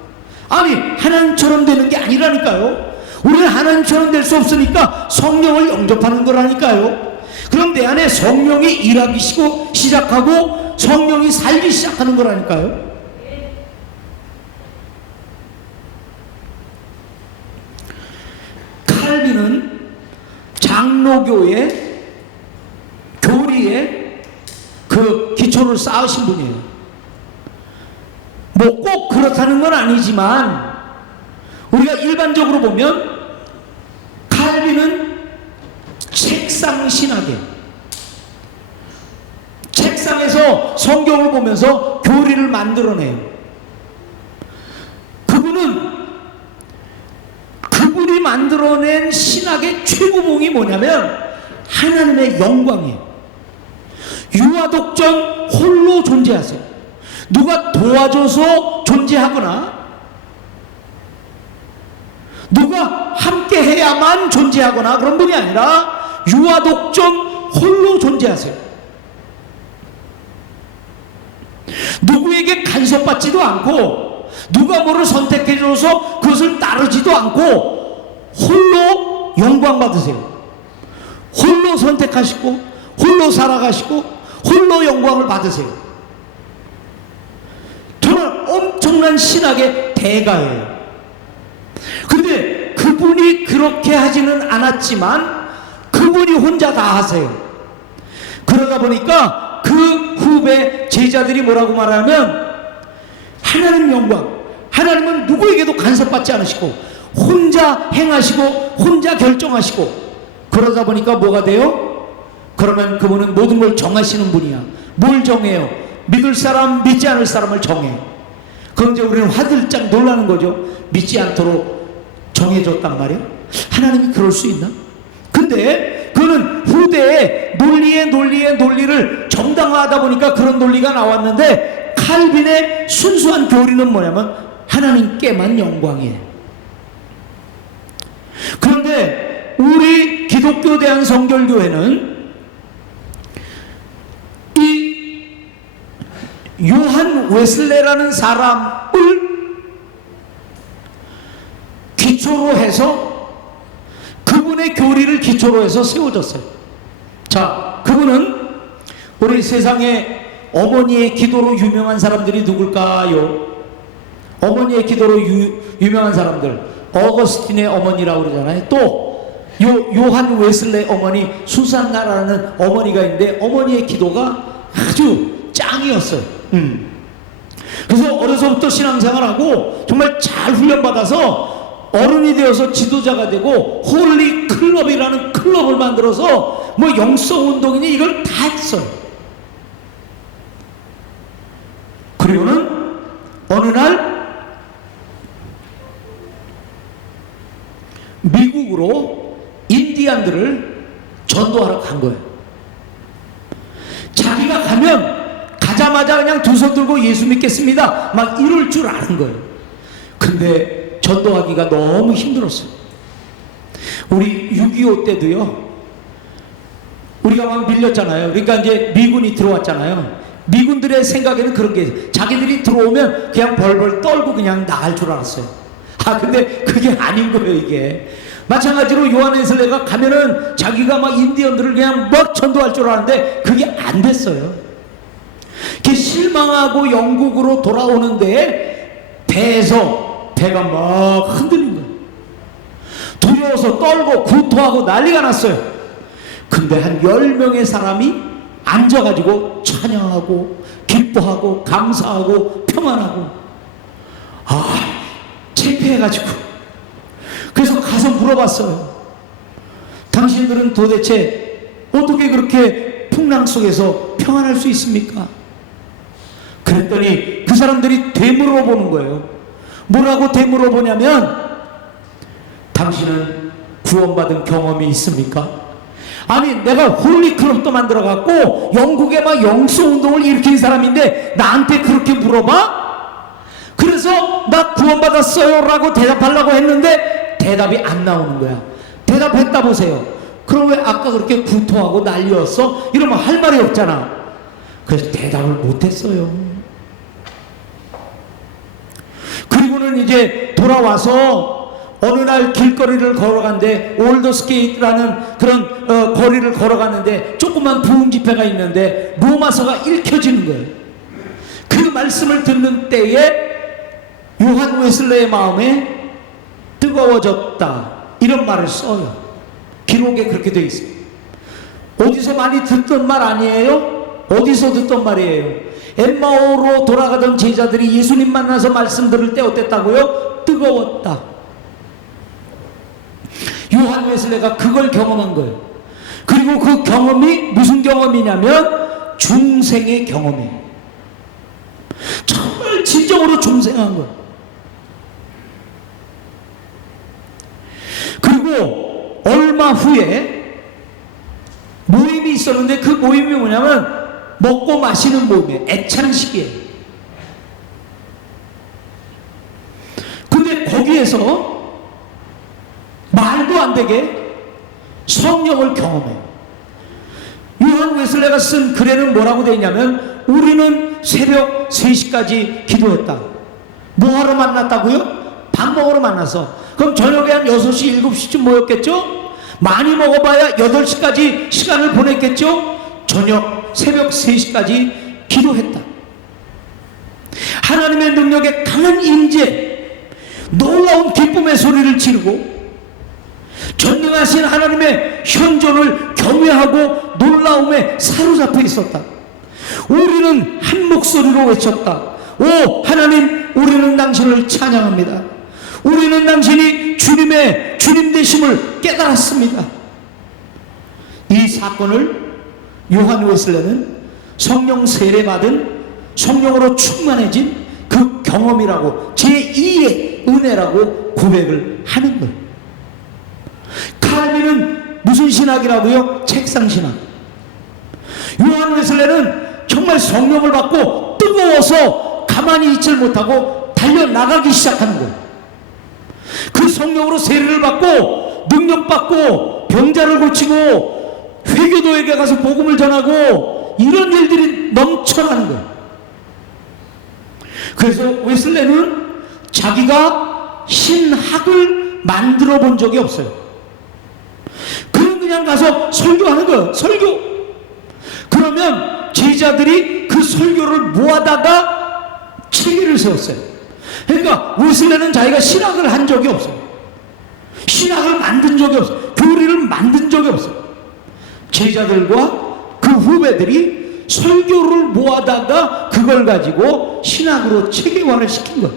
아니, 하나님처럼 되는 게 아니라니까요. 우리는 하나님처럼 될 수 없으니까 성령을 영접하는 거라니까요. 그럼 내 안에 성령이 일하기 시작하고 성령이 살기 시작하는 거라니까요. 칼빈은 장로교의 교리에 그 기초를 쌓으신 분이에요. 뭐 꼭 그렇다는 건 아니지만 우리가 일반적으로 보면 칼빈은 책상 신학이에요. 책상에서 성경을 보면서 교리를 만들어내요. 그분이 만들어낸 신학의 최고봉이 뭐냐면 하나님의 영광이에요. 유아독전 홀로 존재하세요. 누가 도와줘서 존재하거나 누가 함께 해야만 존재하거나 그런 분이 아니라 유아독전 홀로 존재하세요. 누구에게 간섭받지도 않고 누가 뭐를 선택해줘서 그것을 따르지도 않고 홀로 영광 받으세요. 홀로 선택하시고 홀로 살아가시고 홀로 영광을 받으세요. 정말 엄청난 신학의 대가예요. 근데 그분이 그렇게 하지는 않았지만 그분이 혼자 다 하세요. 그러다 보니까 그 후배 제자들이 뭐라고 말하면 하나님 영광, 하나님은 누구에게도 간섭받지 않으시고 혼자 행하시고 혼자 결정하시고 그러다 보니까 뭐가 돼요? 그러면 그분은 모든 걸 정하시는 분이야. 뭘 정해요? 믿을 사람, 믿지 않을 사람을 정해. 그럼 이제 우리는 화들짝 놀라는 거죠. 믿지 않도록 정해줬단 말이에요. 하나님이 그럴 수 있나? 근데 그는 후대에 논리를 정당화하다 보니까 그런 논리가 나왔는데 칼빈의 순수한 교리는 뭐냐면 하나님께만 영광이에요. 그런데 우리 기독교 대한성결교회는 이 요한 웨슬레라는 사람을 기초로 해서 그분의 교리를 기초로 해서 세워졌어요. 자, 그분은 우리 세상에 어머니의 기도로 유명한 사람들이 누굴까요? 어머니의 기도로 유명한 사람들, 어거스틴의 어머니라고 그러잖아요. 또 요한 웨슬레 어머니 수산나라는 어머니가 있는데 어머니의 기도가 아주 짱이었어요. 그래서 어려서부터 신앙생활하고 정말 잘 훈련받아서 어른이 되어서 지도자가 되고 홀리 클럽이라는 클럽을 만들어서 뭐 영성운동이니 이걸 다 했어요. 그리고는 어느 날 미국으로 인디안들을 전도하러 간 거예요. 자기가 가자마자 그냥 두 손 들고 예수 믿겠습니다 막 이럴 줄 아는 거예요. 근데 전도하기가 너무 힘들었어요. 우리 6.25 때도요, 우리가 막 밀렸잖아요. 그러니까 이제 미군이 들어왔잖아요. 미군들의 생각에는 그런 게 자기들이 들어오면 그냥 벌벌 떨고 그냥 나갈 줄 알았어요. 근데 그게 아닌 거예요. 이게 마찬가지로 요한 웨슬레가 가면은 자기가 막 인디언들을 그냥 막 전도할 줄 알았는데 그게 안 됐어요. 실망하고 영국으로 돌아오는데 배가 막 흔들린 거예요. 두려워서 떨고 구토하고 난리가 났어요. 근데 한 10명의 사람이 앉아가지고 찬양하고 기뻐하고 감사하고 평안하고 창피해가지고 그래서 가서 물어봤어요. 당신들은 도대체 어떻게 그렇게 풍랑 속에서 평안할 수 있습니까? 그랬더니 그 사람들이 되물어 보는 거예요. 뭐라고 되물어 보냐면 당신은 구원받은 경험이 있습니까? 아니 내가 홀리클럽도 만들어갖고 영국에 막 영성운동을 일으킨 사람인데 나한테 그렇게 물어봐? 그래서 나 구원받았어요 라고 대답하려고 했는데 대답이 안 나오는 거야. 대답했다 보세요. 그럼 왜 아까 그렇게 구토하고 난리였어? 이러면 할 말이 없잖아. 그래서 대답을 못했어요. 그리고는 이제 돌아와서 어느 날 길거리를 걸어가는데 올더스게이트라는 그런 거리를 걸어가는데 조그만 부흥 집회가 있는데 로마서가 읽혀지는 거예요. 그 말씀을 듣는 때에 요한 웨슬레의 마음에 뜨거워졌다 이런 말을 써요. 기록에 그렇게 되어 있어요. 어디서 많이 듣던 말 아니에요? 어디서 듣던 말이에요? 엠마오로 돌아가던 제자들이 예수님 만나서 말씀 들을 때 어땠다고요? 뜨거웠다. 요한 웨슬레가 그걸 경험한 거예요. 그리고 그 경험이 무슨 경험이냐면 중생의 경험이에요. 정말 진정으로 중생한 거예요. 그리고 얼마 후에 모임이 있었는데 그 모임이 뭐냐면 먹고 마시는 모임이에요. 애찬식이에요. 근데 거기에서 말도 안 되게 성령을 경험해요. 요한 웨슬레가 쓴 글에는 뭐라고 되어 있냐면 우리는 새벽 3시까지 기도했다. 뭐하러 만났다고요? 밥 먹으러 만나서. 그럼 저녁에 한 6시, 7시쯤 모였겠죠? 많이 먹어봐야 8시까지 시간을 보냈겠죠? 저녁 새벽 3시까지 기도했다. 하나님의 능력에 강한 임재, 놀라운 기쁨의 소리를 지르고 전능하신 하나님의 현존을 경외하고 놀라움에 사로잡혀 있었다. 우리는 한 목소리로 외쳤다. 오 하나님, 우리는 당신을 찬양합니다. 우리는 당신이 주님 되심을 깨달았습니다. 이 사건을 요한 웨슬레는 성령 세례받은 성령으로 충만해진 그 경험이라고 제2의 은혜라고 고백을 하는 거예요. 칼빈은 무슨 신학이라고요? 책상신학. 요한 웨슬레는 정말 성령을 받고 뜨거워서 가만히 있질 못하고 달려나가기 시작하는 거예요. 그 성령으로 세례를 받고 능력받고 병자를 고치고 회교도에게 가서 복음을 전하고 이런 일들이 넘쳐나는 거예요. 그래서 웨슬레는 자기가 신학을 만들어 본 적이 없어요. 그냥 가서 설교하는 거예요. 설교. 그러면 제자들이 그 설교를 모아다가 체계를 세웠어요. 그러니까 웨슬레는 자기가 신학을 한 적이 없어요. 신학을 만든 적이 없어요. 교리를 만든 적이 없어요. 제자들과 그 후배들이 설교를 모아다가 그걸 가지고 신학으로 체계화를 시킨 거예요.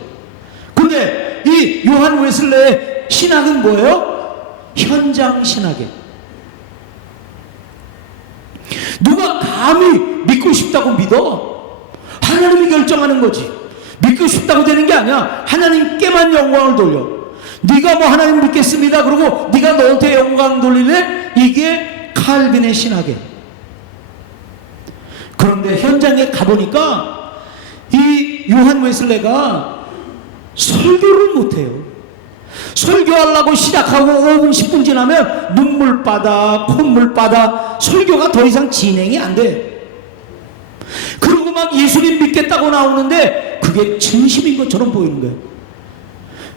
근데 이 요한 웨슬레의 신학은 뭐예요? 현장 신학이에요. 누가 감히 믿고 싶다고 믿어? 하나님이 결정하는 거지. 믿고 싶다고 되는 게 아니야. 하나님께만 영광을 돌려. 네가 뭐 하나님 믿겠습니다 그러고 네가 너한테 영광 돌릴래? 이게 칼빈의 신학이에요. 그런데 현장에 가보니까 이 요한 웨슬레가 설교를 못해요. 설교하려고 시작하고 5분 10분 지나면 눈물바다 콧물바다 설교가 더 이상 진행이 안 돼. 그리고 막 예수님 믿겠다고 나오는데 그게 진심인 것처럼 보이는 거예요.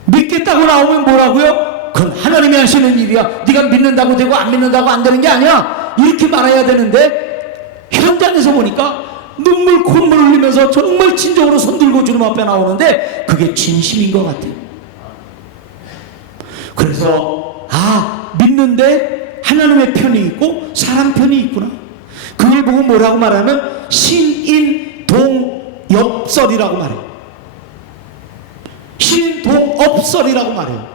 믿겠다고 나오면 뭐라고요? 그건 하나님이 하시는 일이야. 네가 믿는다고 되고 안 믿는다고 안 되는 게 아니야. 이렇게 말해야 되는데 현장에서 보니까 눈물 콧물 흘리면서 정말 진정으로 손들고 주님 앞에 나오는데 그게 진심인 것 같아요. 그래서 믿는데 하나님의 편이 있고 사람 편이 있구나. 그걸 보고 뭐라고 말하면 신인동엽설이라고 말해요. 신인동업설이라고 말해요.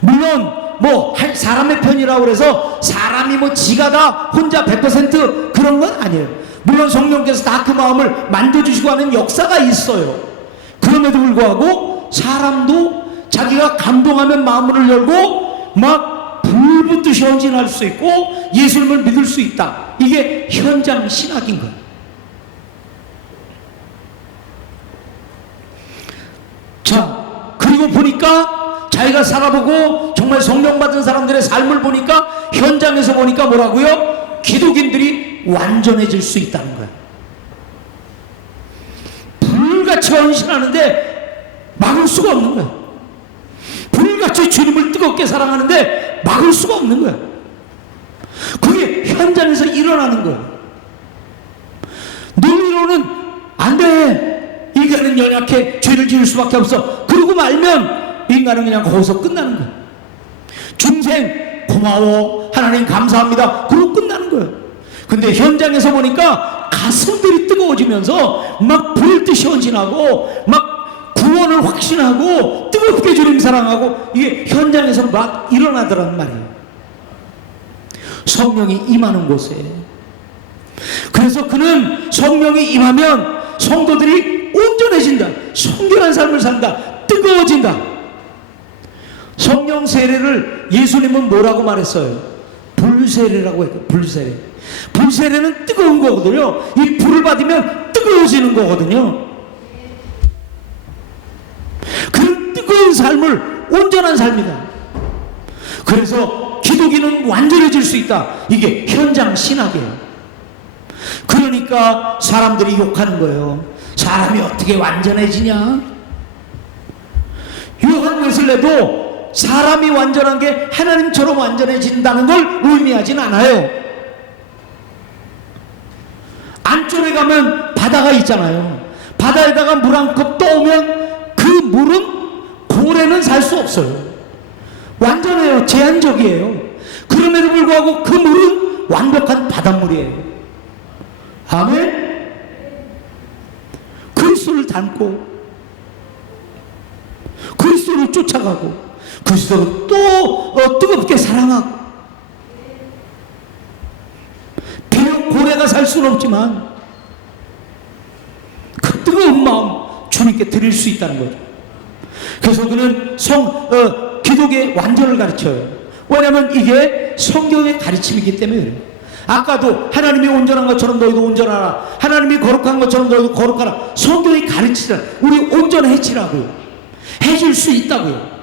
물론 뭐 사람의 편이라고 그래서 사람이 뭐 지가 다 혼자 100% 그런 건 아니에요. 물론 성령께서 다 그 마음을 만져주시고 하는 역사가 있어요. 그럼에도 불구하고 사람도 자기가 감동하면 마음을 열고 막 불붙듯이 헌신할 수 있고 예수님을 믿을 수 있다. 이게 현장 신학인 거예요. 자, 그리고 보니까 자기가 살아보고 정말 성령 받은 사람들의 삶을 보니까 현장에서 보니까 뭐라고요? 기독인들이 완전해질 수 있다는 거예요. 불같이 헌신하는데 막을 수가 없는 거예요. 불같이 주님을 뜨겁게 사랑하는데 막을 수가 없는 거예요. 그게 현장에서 일어나는 거예요. 논리로는 안 돼. 인간은 연약해. 죄를 지을 수밖에 없어. 그러고 말면 인간은 그냥 거기서 끝나는 거예요. 중생 고마워. 하나님 감사합니다. 그러고 끝나는 거예요. 근데 현장에서 보니까 가슴들이 뜨거워지면서 막 불듯이 헌신하고 막 구원을 확신하고 뜨겁게 주님 사랑하고 이게 현장에서 막 일어나더란 말이에요. 성령이 임하는 곳에. 그래서 그는 성령이 임하면 성도들이 온전해진다. 성결한 삶을 산다. 뜨거워진다. 성령 세례를 예수님은 뭐라고 말했어요? 불세례라고 했고, 불세례. 불세례는 뜨거운 거거든요. 이 불을 받으면 뜨거워지는 거거든요. 그 뜨거운 삶을 온전한 삶이다. 그래서 기독인은 완전해질 수 있다. 이게 현장 신학이에요. 그러니까 사람들이 욕하는 거예요. 사람이 어떻게 완전해지냐? 요한 웨슬레도 사람이 완전한 게 하나님처럼 완전해진다는 걸 의미하진 않아요. 안쪽에 가면 바다가 있잖아요. 바다에다가 물 한 컵 떠오면 그 물은 고래는 살 수 없어요. 완전해요. 제한적이에요. 그럼에도 불구하고 그 물은 완벽한 바닷물이에요. 아멘. 그리스도를 닮고 그리스도를 쫓아가고 그리스도를 또 뜨겁게 사랑하고, 비록 고래가 살 수는 없지만 그 뜨거운 마음 주님께 드릴 수 있다는 거죠. 그래서 그는 기독의 완전을 가르쳐요. 왜냐하면 이게 성경의 가르침이기 때문에 그래요. 아까도 하나님이 온전한 것처럼 너희도 온전하라. 하나님이 거룩한 것처럼 너희도 거룩하라. 성경이 가르치잖아. 우리 온전해지라고요. 해질 수 있다고요.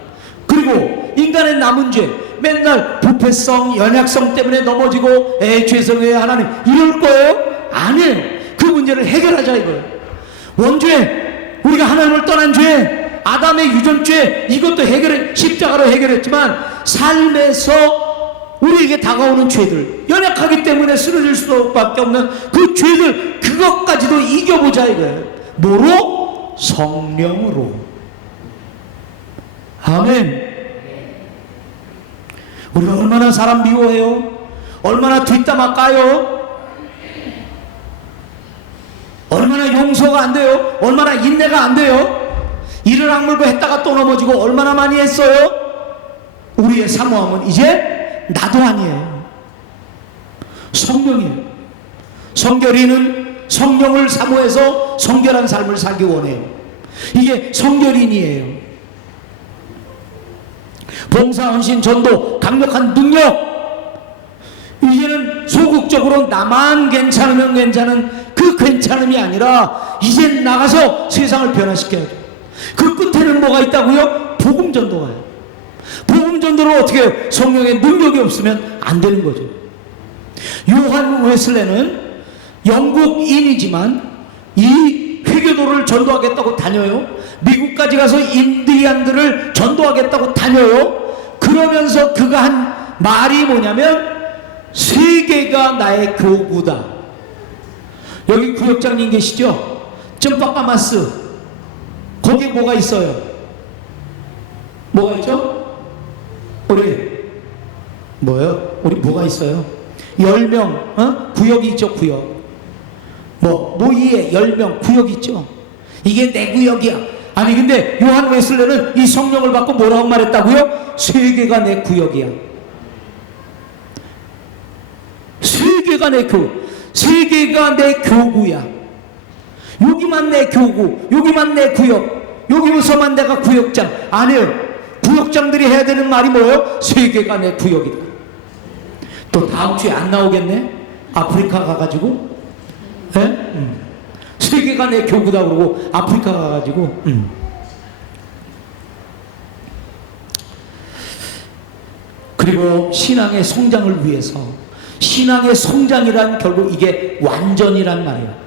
그리고 인간의 남은 죄, 맨날 부패성, 연약성 때문에 넘어지고 죄송해요 하나님 이럴 거예요? 아니에요. 그 문제를 해결하자 이거예요. 원죄, 우리가 하나님을 떠난 죄, 아담의 유전죄, 이것도 십자가로 해결했지만 삶에서 우리에게 다가오는 죄들, 연약하기 때문에 쓰러질 수밖에 없는 그 죄들, 그것까지도 이겨보자 이거예요. 뭐로? 성령으로. 아멘. 우리가 얼마나 사람 미워해요? 얼마나 뒷담화 까요? 얼마나 용서가 안 돼요? 얼마나 인내가 안 돼요? 이를 악물고 했다가 또 넘어지고 얼마나 많이 했어요? 우리의 사모함은 이제 나도 아니에요. 성령이에요. 성결이는 성령을 사모해서 성결한 삶을 살기 원해요. 이게 성결인이에요. 봉사, 헌신, 전도, 강력한 능력. 이제는 소극적으로 나만 괜찮으면 괜찮은 그 괜찮음이 아니라 이제 나가서 세상을 변화시켜야 돼요. 그 끝에는 뭐가 있다고요? 복음 전도가요. 복음 전도를 어떻게 해요? 성령의 능력이 없으면 안 되는 거죠. 요한 웨슬레는 영국인이지만 이 회교도를 전도하겠다고 다녀요. 미국까지 가서 인디안들을 전도하겠다고 다녀요. 그러면서 그가 한 말이 뭐냐면 세계가 나의 교구다. 여기 구역장님 계시죠? 쫌빠까마스. 거기에 뭐가 있어요? 뭐가 있죠? 우리 뭐요? 우리 뭐가 있어요? 10명 구역이 있죠. 구역. 모이에 10명 구역이 있죠. 이게 내 구역이야. 아니 근데 요한 웨슬레는 이 성령을 받고 뭐라고 말했다고요? 세계가 내 구역이야. 세계가 내 세계가 내 교구야. 여기만 내 교구, 여기만 내 구역, 여기서만 내가 구역장. 아니에요. 구역장들이 해야 되는 말이 뭐예요? 세계가 내 구역이다. 또 다음 주에 안 나오겠네? 아프리카 가가지고? 예? 세계가 내 교구다 그러고 아프리카 가가지고. 그리고 신앙의 성장을 위해서, 신앙의 성장이란 결국 이게 완전이란 말이에요.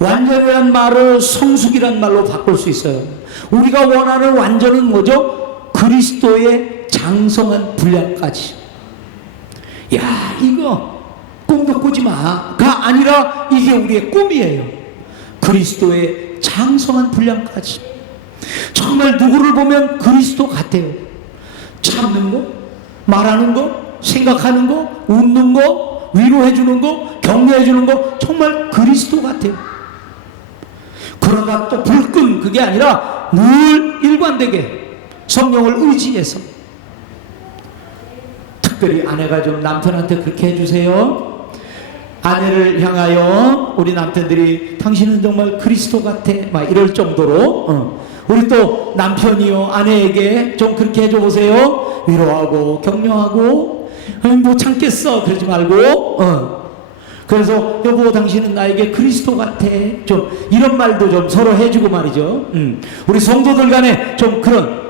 완전이란 말을 성숙이란 말로 바꿀 수 있어요. 우리가 원하는 완전은 뭐죠? 그리스도의 장성한 분량까지. 야, 이거 꿈도 꾸지 마가 아니라 이게 우리의 꿈이에요. 그리스도의 장성한 분량까지. 정말 누구를 보면 그리스도 같아요. 참는 거, 말하는 거, 생각하는 거, 웃는 거, 위로해주는 거, 격려해주는 거, 정말 그리스도 같아요. 그러다 또 불끈 그게 아니라 늘 일관되게 성령을 의지해서. 특별히 아내가 좀 남편한테 그렇게 해주세요. 아내를 향하여 우리 남편들이 당신은 정말 그리스도 같아 막 이럴 정도로 우리 또 남편이요 아내에게 좀 그렇게 해줘 보세요. 위로하고 격려하고 못 참겠어 그러지 말고 그래서 여보 당신은 나에게 그리스도 같아 좀 이런 말도 좀 서로 해주고 말이죠. 우리 성도들 간에 좀 그런,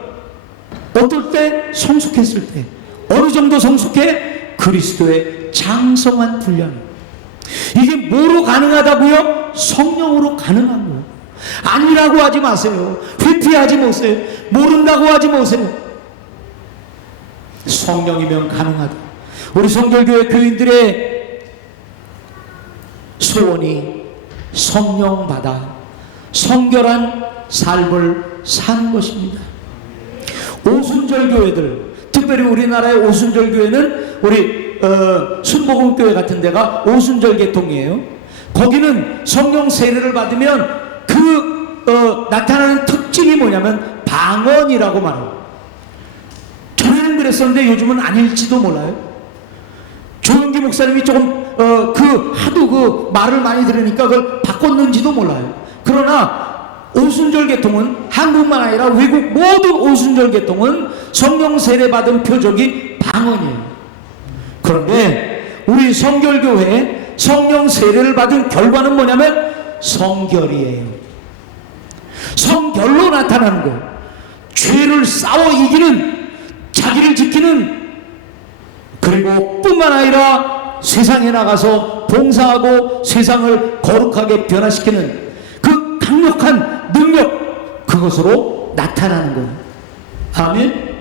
어떨 때 성숙했을 때 어느 정도 성숙해? 그리스도의 장성한 분량. 이게 뭐로 가능하다고요? 성령으로 가능한 거예요. 아니라고 하지 마세요. 회피하지 마세요. 모른다고 하지 마세요. 성령이면 가능하다. 우리 성결교회 교인들의 소원이 성령 받아 성결한 삶을 사는 것입니다. 오순절 교회들, 특별히 우리나라의 오순절 교회는 우리 순복음교회 같은 데가 오순절 계통이에요. 거기는 성령 세례를 받으면 나타나는 특징이 뭐냐면 방언이라고 말해요. 전에는 그랬었는데 요즘은 아닐지도 몰라요. 조영기 목사님이 조금 하도 그 말을 많이 들으니까 그걸 바꿨는지도 몰라요. 그러나 오순절 계통은 한국만 아니라 외국 모두 오순절 계통은 성령 세례 받은 표적이 방언이에요. 그런데 우리 성결교회 성령 세례를 받은 결과는 뭐냐면 성결이에요. 성결로 나타나는 거예요. 죄를 싸워 이기는, 자기를 지키는, 그리고 뿐만 아니라 세상에 나가서 봉사하고 세상을 거룩하게 변화시키는 그 강력한 능력, 그것으로 나타나는 거예요. 아멘.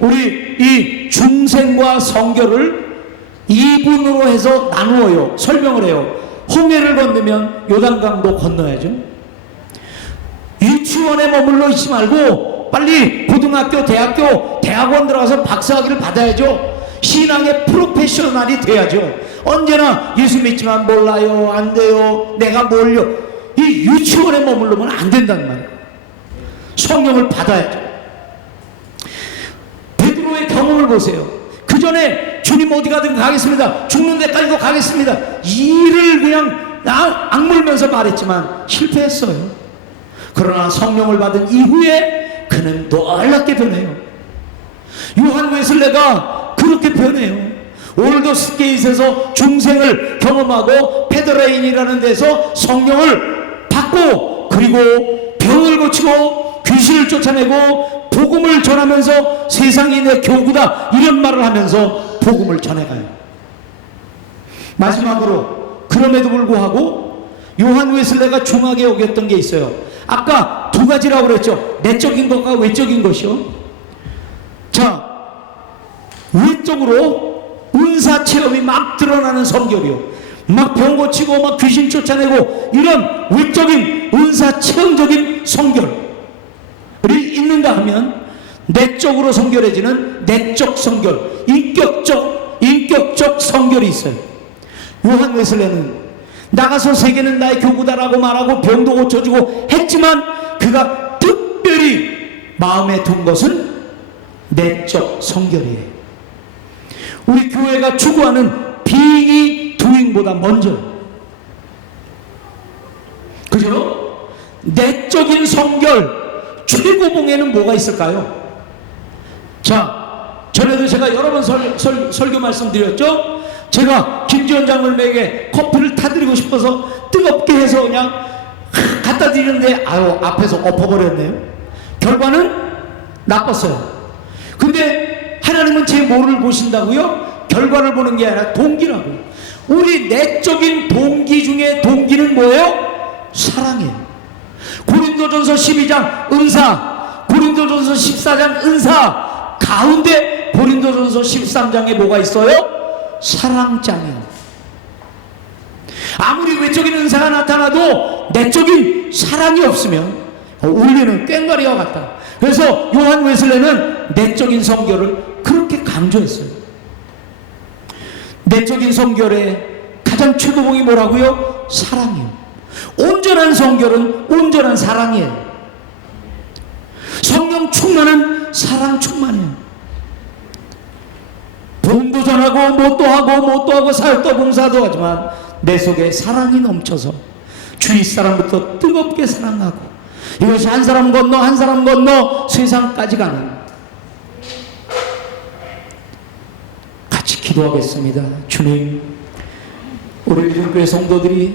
우리 이 중생과 성결을 2분으로 해서 나누어요. 설명을 해요. 홍해를 건너면 요단강도 건너야죠. 유치원에 머물러 있지 말고 빨리 고등학교, 대학교, 대학원 들어가서 박사학위를 받아야죠. 신앙의 프로페셔널이 돼야죠. 언제나 예수 믿지만 몰라요, 안 돼요, 내가 뭘요. 이 유치원에 머물르면 안 된다는 말이에요. 성령을 받아야죠. 베드로의 경험을 보세요. 그 전에 주님 어디 가든 가겠습니다. 죽는 데까지도 가겠습니다. 이를 그냥 악물면서 말했지만 실패했어요. 그러나 성령을 받은 이후에 그는 놀랍게 변해요. 요한 웨슬레가 그렇게 변해요. 올더스게이트에서 중생을 경험하고 페더레인이라는 데서 성령을 받고, 그리고 병을 고치고 귀신을 쫓아내고 복음을 전하면서 세상이 내 교구다 이런 말을 하면서 복음을 전해가요. 마지막으로 그럼에도 불구하고 요한 웨슬레가 중하게 여겼던 게 있어요. 아까 두 가지라고 그랬죠. 내적인 것과 외적인 것이요. 자, 외적으로 은사 체험이 막 드러나는 성결이요, 막 병 고치고 막 귀신 쫓아내고 이런 외적인 은사 체험적인 성결이 있는가 하면 내적으로 성결해지는 내적 성결, 인격적 성결이 있어요. 요한 웨슬레는 나가서 세계는 나의 교구다라고 말하고 병도 고쳐주고 했지만 그가 특별히 마음에 둔 것은 내적 성결이에요. 우리 교회가 추구하는 being, doing보다 먼저, 그죠? 내적인 성결 최고봉에는 뭐가 있을까요? 자, 전에도 제가 여러 번 설교 말씀드렸죠. 제가 김지원 장로님에게 커피를 타드리고 싶어서 뜨겁게 해서 그냥 갖다 드리는데 아유 앞에서 엎어버렸네요. 결과는 나빴어요. 근데 하나님은 제 뭐를 보신다고요? 결과를 보는 게 아니라 동기라고요. 우리 내적인 동기 중에 동기는 뭐예요? 사랑이에요. 고린도전서 12장 은사, 고린도전서 14장 은사 가운데 고린도전서 13장에 뭐가 있어요? 사랑장이에요. 아무리 외적인 은사가 나타나도 내적인 사랑이 없으면 울리는 꽹과리와 같다. 그래서 요한 웨슬레는 내적인 성결을 그렇게 강조했어요. 내적인 성결의 가장 최고봉이 뭐라고요? 사랑이에요. 온전한 성결은 온전한 사랑이에요. 성령 충만은 사랑 충만이에요. 돈도 전하고 뭣도 하고 사역도 봉사도 하지만 내 속에 사랑이 넘쳐서 주위 사람부터 뜨겁게 사랑하고 이것이 한 사람 건너 세상까지 가는. 같이 기도하겠습니다. 주님, 우리 믿음교회 성도들이